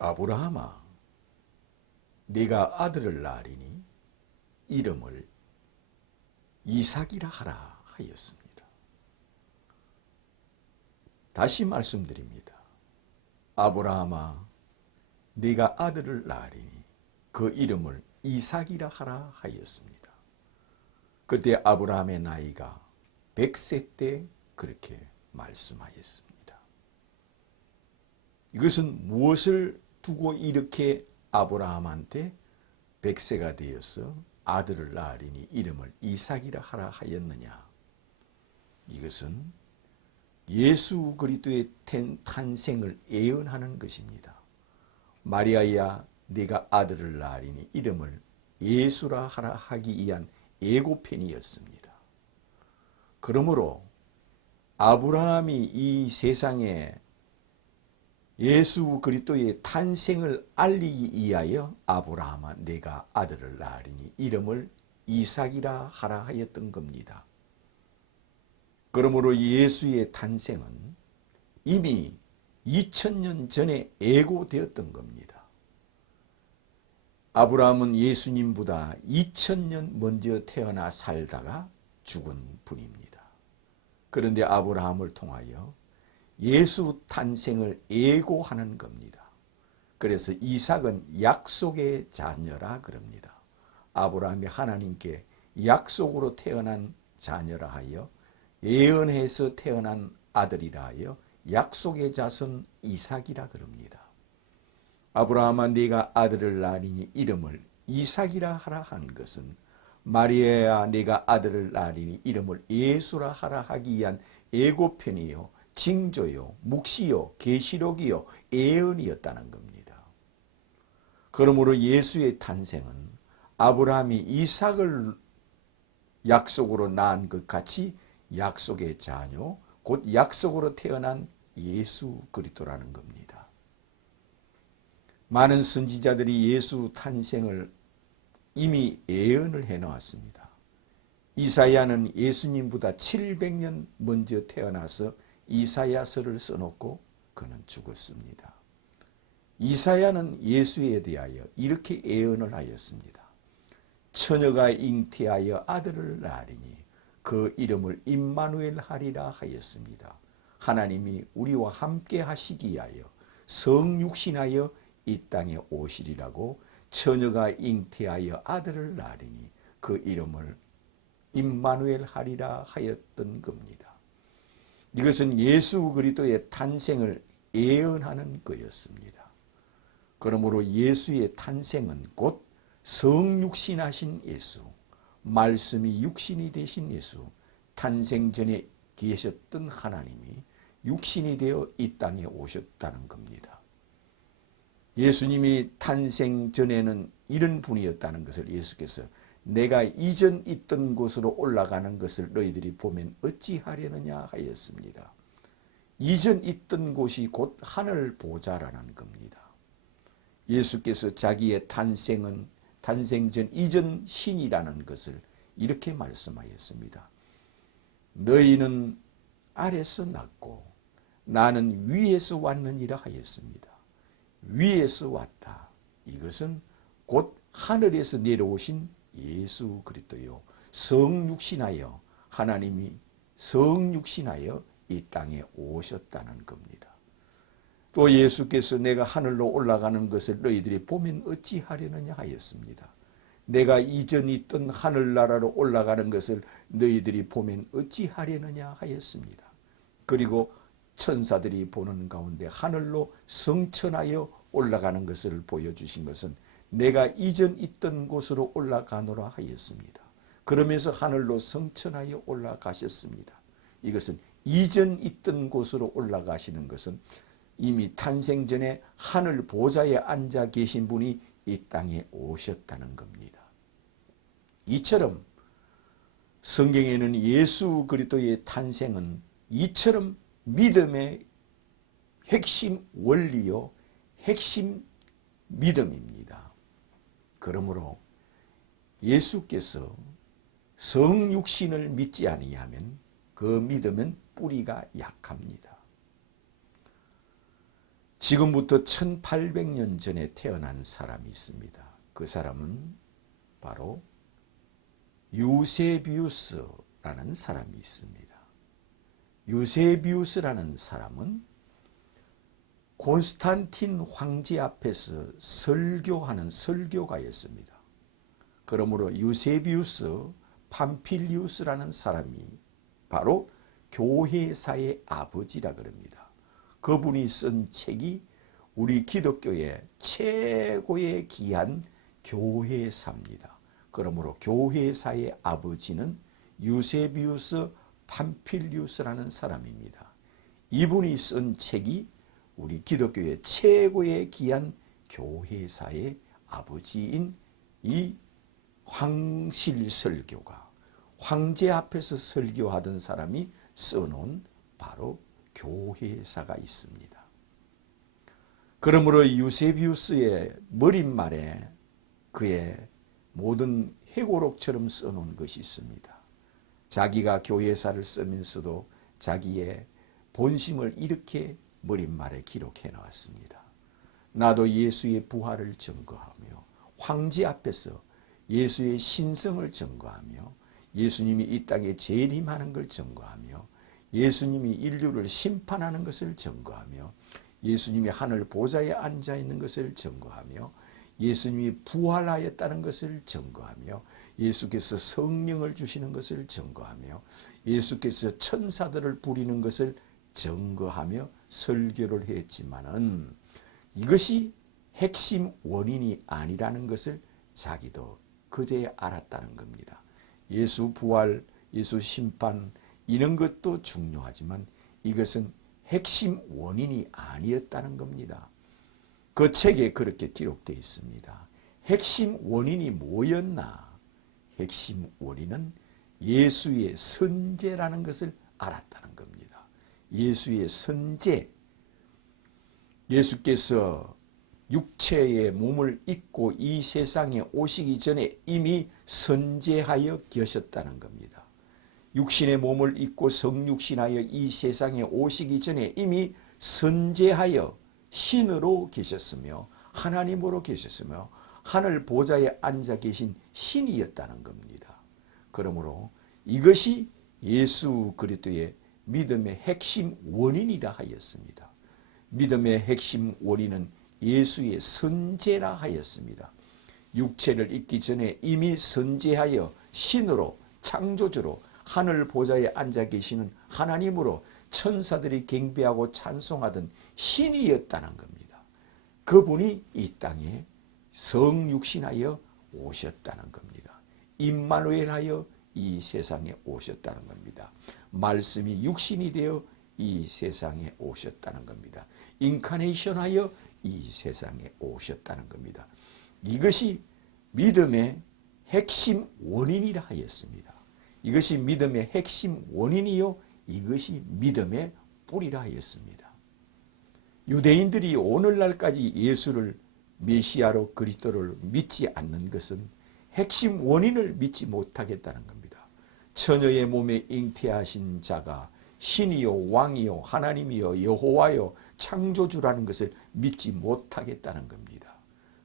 아브라함아, 네가 아들을 낳으리니 이름을 이삭이라 하라 하였습니다. 다시 말씀드립니다. 아브라함아, 네가 아들을 낳으리니 그 이름을 이삭이라 하라 하였습니다. 그때 아브라함의 나이가 100세 때 그렇게 말씀하였습니다. 이것은 무엇을 두고 이렇게 아브라함한테 100세가 되어서 아들을 낳으리니 이름을 이삭이라 하라 하였느냐? 이것은 예수 그리스도의 탄생을 예언하는 것입니다. 마리아야, 네가 아들을 낳으리니 이름을 예수라 하라 하기 위한 예고편이었습니다. 그러므로 아브라함이 이 세상에 예수 그리스도의 탄생을 알리기 위하여 아브라함아, 네가 아들을 낳으리니 이름을 이삭이라 하라 하였던 겁니다. 그러므로 예수의 탄생은 이미 2000년 전에 예고되었던 겁니다. 아브라함은 예수님보다 2000년 먼저 태어나 살다가 죽은 분입니다. 그런데 아브라함을 통하여 예수 탄생을 예고하는 겁니다. 그래서 이삭은 약속의 자녀라 그럽니다. 아브라함이 하나님께 약속으로 태어난 자녀라 하여 예언해서 태어난 아들이라 하여 약속의 자손 이삭이라 그럽니다. 아브라함아, 네가 아들을 낳으리니 이름을 이삭이라 하라 한 것은 마리아야, 네가 아들을 낳으리니 이름을 예수라 하라 하기 위한 예고편이요, 징조요, 묵시요, 계시록이요, 예언이었다는 겁니다. 그러므로 예수의 탄생은 아브라함이 이삭을 약속으로 낳은 것 같이 약속의 자녀, 곧 약속으로 태어난 예수 그리스도라는 겁니다. 많은 선지자들이 예수 탄생을 이미 예언을 해놓았습니다. 이사야는 예수님보다 700년 먼저 태어나서 이사야서를 써놓고 그는 죽었습니다. 이사야는 예수에 대하여 이렇게 예언을 하였습니다. 처녀가 잉태하여 아들을 낳으리니 그 이름을 임마누엘 하리라 하였습니다. 하나님이 우리와 함께 하시기 위하여 성육신하여 이 땅에 오시리라고 처녀가 잉태하여 아들을 낳으리니 그 이름을 임마누엘 하리라 하였던 겁니다. 이것은 예수 그리스도의 탄생을 예언하는 거였습니다. 그러므로 예수의 탄생은 곧 성육신하신 예수, 말씀이 육신이 되신 예수, 탄생 전에 계셨던 하나님이 육신이 되어 이 땅에 오셨다는 겁니다. 예수님이 탄생 전에는 이런 분이었다는 것을 예수께서 내가 이전 있던 곳으로 올라가는 것을 너희들이 보면 어찌하려느냐 하였습니다. 이전 있던 곳이 곧 하늘 보좌라는 겁니다. 예수께서 자기의 탄생은 탄생 전 이전 신이라는 것을 이렇게 말씀하였습니다. 너희는 아래서 났고 나는 위에서 왔느니라 하였습니다. 위에서 왔다. 이것은 곧 하늘에서 내려오신 예수 그리스도요, 성육신하여 하나님이 성육신하여 이 땅에 오셨다는 겁니다. 또 예수께서 내가 하늘로 올라가는 것을 너희들이 보면 어찌하려느냐 하였습니다. 내가 이전 있던 하늘나라로 올라가는 것을 너희들이 보면 어찌하려느냐 하였습니다. 그리고 천사들이 보는 가운데 하늘로 성천하여 올라가는 것을 보여주신 것은 내가 이전 있던 곳으로 올라가노라 하였습니다. 그러면서 하늘로 성천하여 올라가셨습니다. 이것은 이전 있던 곳으로 올라가시는 것은 이미 탄생 전에 하늘 보좌에 앉아 계신 분이 이 땅에 오셨다는 겁니다. 이처럼 성경에는 예수 그리스도의 탄생은 이처럼 믿음의 핵심 원리요, 핵심 믿음입니다. 그러므로 예수께서 성육신을 믿지 아니하면 그 믿음은 뿌리가 약합니다. 지금부터 1800년 전에 태어난 사람이 있습니다. 그 사람은 바로 유세비우스라는 사람이 있습니다. 유세비우스라는 사람은 콘스탄틴 황제 앞에서 설교하는 설교가였습니다. 그러므로 유세비우스 팜필리우스라는 사람이 바로 교회사의 아버지라 그럽니다. 그분이 쓴 책이 우리 기독교의 최고의 귀한 교회사입니다. 그러므로 교회사의 아버지는 유세비우스 팜필리우스라는 사람입니다. 이분이 쓴 책이 우리 기독교의 최고의 귀한 교회사의 아버지인 이 황실설교가, 황제 앞에서 설교하던 사람이 써놓은 바로 교회사가 있습니다. 그러므로 유세비우스의 머릿말에 그의 모든 회고록처럼 써놓은 것이 있습니다. 자기가 교회사를 쓰면서도 자기의 본심을 이렇게 머릿말에 기록해 나왔습니다. 나도 예수의 부활을 증거하며 황제 앞에서 예수의 신성을 증거하며 예수님이 이 땅에 재림하는 걸 증거하며 예수님이 인류를 심판하는 것을 증거하며 예수님이 하늘 보좌에 앉아 있는 것을 증거하며 예수님이 부활하였다는 것을 증거하며 예수께서 성령을 주시는 것을 증거하며 예수께서 천사들을 부리는 것을 증거하며 설교를 했지만은 이것이 핵심 원인이 아니라는 것을 자기도 그제야 알았다는 겁니다. 예수 부활, 예수 심판 이런 것도 중요하지만 이것은 핵심 원인이 아니었다는 겁니다. 그 책에 그렇게 기록되어 있습니다. 핵심 원인이 뭐였나? 핵심 원인은 예수의 선제라는 것을 알았다는 겁니다. 예수의 선제, 예수께서 육체의 몸을 입고 이 세상에 오시기 전에 이미 선제하여 계셨다는 겁니다. 육신의 몸을 입고 성육신하여 이 세상에 오시기 전에 이미 선제하여 신으로 계셨으며 하나님으로 계셨으며 하늘 보좌에 앉아 계신 신이었다는 겁니다. 그러므로 이것이 예수 그리스도의 믿음의 핵심 원인이라 하였습니다. 믿음의 핵심 원인은 예수의 선제라 하였습니다. 육체를 입기 전에 이미 선제하여 신으로 창조주로 하늘 보좌에 앉아 계시는 하나님으로 천사들이 경배하고 찬송하던 신이었다는 겁니다. 그분이 이 땅에 성육신하여 오셨다는 겁니다. 임마누엘하여 이 세상에 오셨다는 겁니다. 말씀이 육신이 되어 이 세상에 오셨다는 겁니다. 인카네이션하여 이 세상에 오셨다는 겁니다. 이것이 믿음의 핵심 원인이라 하였습니다. 이것이 믿음의 핵심 원인이요 이것이 믿음의 뿌리라 하였습니다. 유대인들이 오늘날까지 예수를 메시아로 그리스도를 믿지 않는 것은 핵심 원인을 믿지 못하겠다는 겁니다. 처녀의 몸에 잉태하신 자가 신이요 왕이요 하나님이요 여호와요 창조주라는 것을 믿지 못하겠다는 겁니다.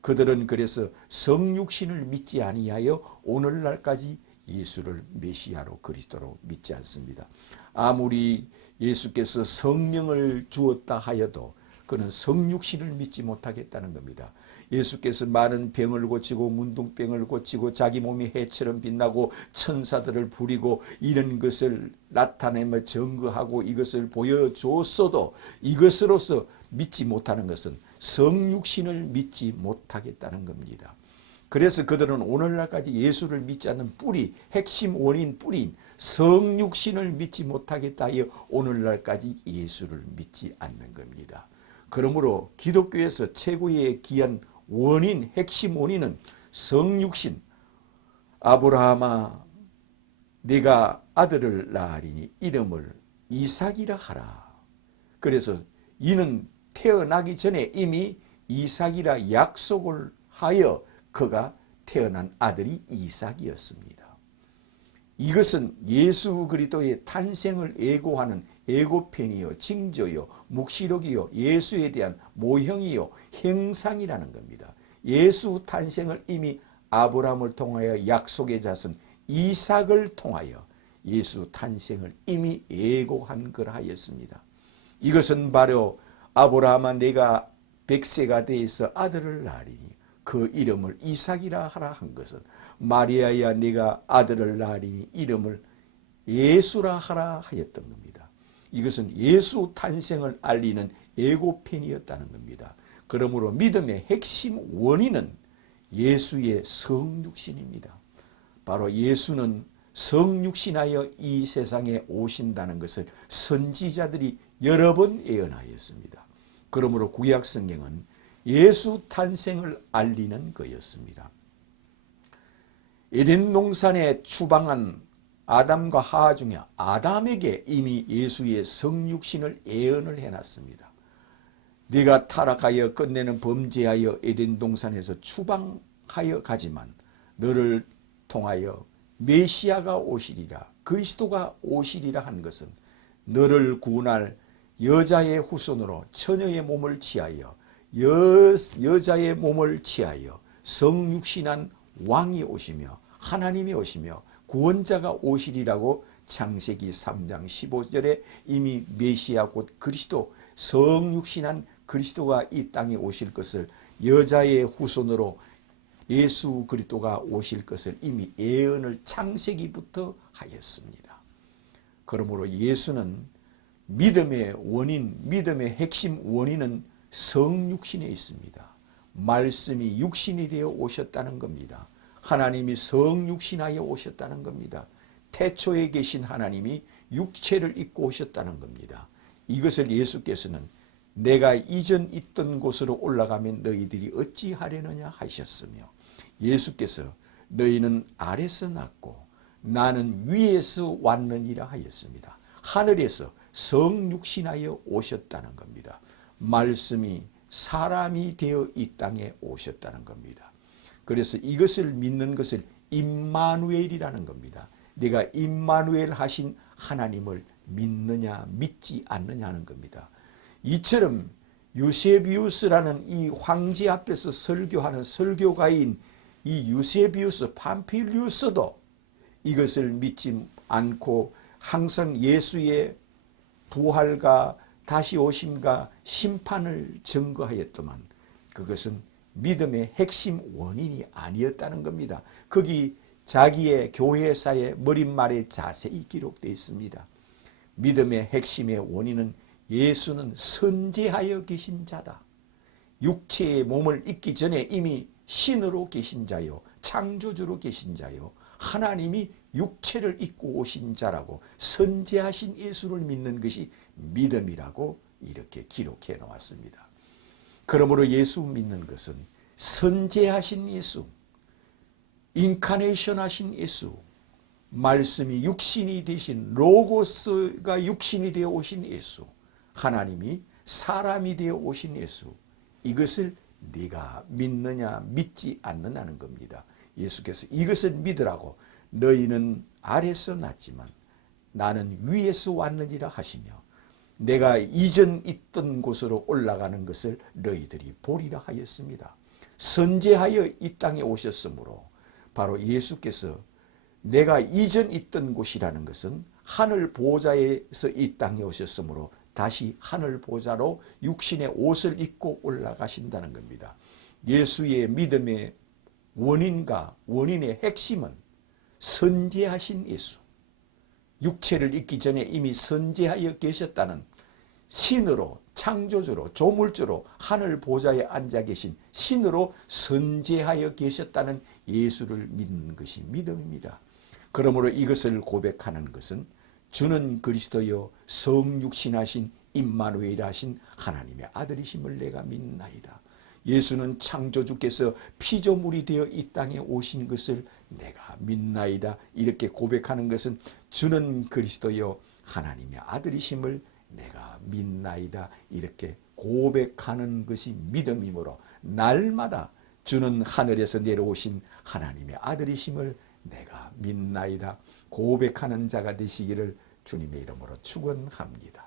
그들은 그래서 성육신을 믿지 아니하여 오늘날까지 예수를 메시아로 그리스도로 믿지 않습니다. 아무리 예수께서 성령을 주었다 하여도 그는 성육신을 믿지 못하겠다는 겁니다. 예수께서 많은 병을 고치고 문둥병을 고치고 자기 몸이 해처럼 빛나고 천사들을 부리고 이런 것을 나타내며 증거하고 이것을 보여줬어도 이것으로서 믿지 못하는 것은 성육신을 믿지 못하겠다는 겁니다. 그래서 그들은 오늘날까지 예수를 믿지 않는 뿌리, 핵심 원인 뿌리인 성육신을 믿지 못하겠다 하여 오늘날까지 예수를 믿지 않는 겁니다. 그러므로 기독교에서 최고의 귀한 원인, 핵심 원인은 성육신, 아브라함아 네가 아들을 낳으리니 이름을 이삭이라 하라. 그래서 이는 태어나기 전에 이미 이삭이라 약속을 하여 그가 태어난 아들이 이삭이었습니다. 이것은 예수 그리스도의 탄생을 예고하는 예고편이요, 징조요, 묵시록이요, 예수에 대한 모형이요, 형상이라는 겁니다. 예수 탄생을 이미 아브라함을 통하여 약속의 자손 이삭을 통하여 예수 탄생을 이미 예고한 걸 하였습니다. 이것은 바로 아브라함아 내가 100세가 되어서 아들을 낳으리니 그 이름을 이삭이라 하라 한 것은 마리아야 내가 아들을 낳으리니 이름을 예수라 하라 하였던 겁니다. 이것은 예수 탄생을 알리는 예고편이었다는 겁니다. 그러므로 믿음의 핵심 원인은 예수의 성육신입니다. 바로 예수는 성육신하여 이 세상에 오신다는 것을 선지자들이 여러 번 예언하였습니다. 그러므로 구약 성경은 예수 탄생을 알리는 거였습니다. 에덴 동산에 추방한 아담과 하와 중에 아담에게 이미 예수의 성육신을 예언을 해놨습니다. 네가 타락하여 끝내는 범죄하여 에덴 동산에서 추방하여 가지만 너를 통하여 메시아가 오시리라, 그리스도가 오시리라 한 것은 너를 구원할 여자의 후손으로 처녀의 몸을 취하여 여자의 몸을 취하여 성육신한 왕이 오시며 하나님이 오시며 구원자가 오시리라고 창세기 3장 15절에 이미 메시아 곧 그리스도 성육신한 그리스도가 이 땅에 오실 것을 여자의 후손으로 예수 그리스도가 오실 것을 이미 예언을 창세기부터 하였습니다. 그러므로 예수는 믿음의 원인, 믿음의 핵심 원인은 성육신에 있습니다. 말씀이 육신이 되어 오셨다는 겁니다. 하나님이 성육신하여 오셨다는 겁니다. 태초에 계신 하나님이 육체를 입고 오셨다는 겁니다. 이것을 예수께서는 내가 이전 있던 곳으로 올라가면 너희들이 어찌하려느냐 하셨으며 예수께서 너희는 아래서 났고 나는 위에서 왔느니라 하였습니다. 하늘에서 성육신하여 오셨다는 겁니다. 말씀이 사람이 되어 이 땅에 오셨다는 겁니다. 그래서 이것을 믿는 것을 임마누엘이라는 겁니다. 내가 임마누엘 하신 하나님을 믿느냐 믿지 않느냐 하는 겁니다. 이처럼 유세비우스라는 이 황제 앞에서 설교하는 설교가인 이 유세비우스 팜필리우스도 이것을 믿지 않고 항상 예수의 부활과 다시 오심과 심판을 증거하였더만 그것은 믿음의 핵심 원인이 아니었다는 겁니다. 거기 자기의 교회사의 머릿말에 자세히 기록되어 있습니다. 믿음의 핵심의 원인은 예수는 선제하여 계신 자다. 육체의 몸을 입기 전에 이미 신으로 계신 자요, 창조주로 계신 자요, 하나님이 육체를 입고 오신 자라고 선제하신 예수를 믿는 것이 믿음이라고 이렇게 기록해 놓았습니다. 그러므로 예수 믿는 것은 선제하신 예수, 인카네이션 하신 예수, 말씀이 육신이 되신 로고스가 육신이 되어 오신 예수, 하나님이 사람이 되어 오신 예수, 이것을 네가 믿느냐 믿지 않느냐는 겁니다. 예수께서 이것을 믿으라고 너희는 아래서 났지만 나는 위에서 왔느니라 하시며 내가 이전 있던 곳으로 올라가는 것을 너희들이 보리라 하였습니다. 선제하여 이 땅에 오셨으므로 바로 예수께서 내가 이전 있던 곳이라는 것은 하늘 보좌에서 이 땅에 오셨으므로 다시 하늘 보좌로 육신의 옷을 입고 올라가신다는 겁니다. 예수의 믿음의 원인과 원인의 핵심은 선제하신 예수, 육체를 입기 전에 이미 선제하여 계셨다는 신으로, 창조주로, 조물주로 하늘 보좌에 앉아 계신 신으로 선제하여 계셨다는 예수를 믿는 것이 믿음입니다. 그러므로 이것을 고백하는 것은 주는 그리스도여 성육신하신 임마누엘 하신 하나님의 아들이심을 내가 믿나이다. 예수는 창조주께서 피조물이 되어 이 땅에 오신 것을 내가 믿나이다. 이렇게 고백하는 것은 주는 그리스도여 하나님의 아들이심을 내가 믿나이다. 이렇게 고백하는 것이 믿음이므로 날마다 주는 하늘에서 내려오신 하나님의 아들이심을 내가 믿나이다 고백하는 자가 되시기를 주님의 이름으로 축원합니다.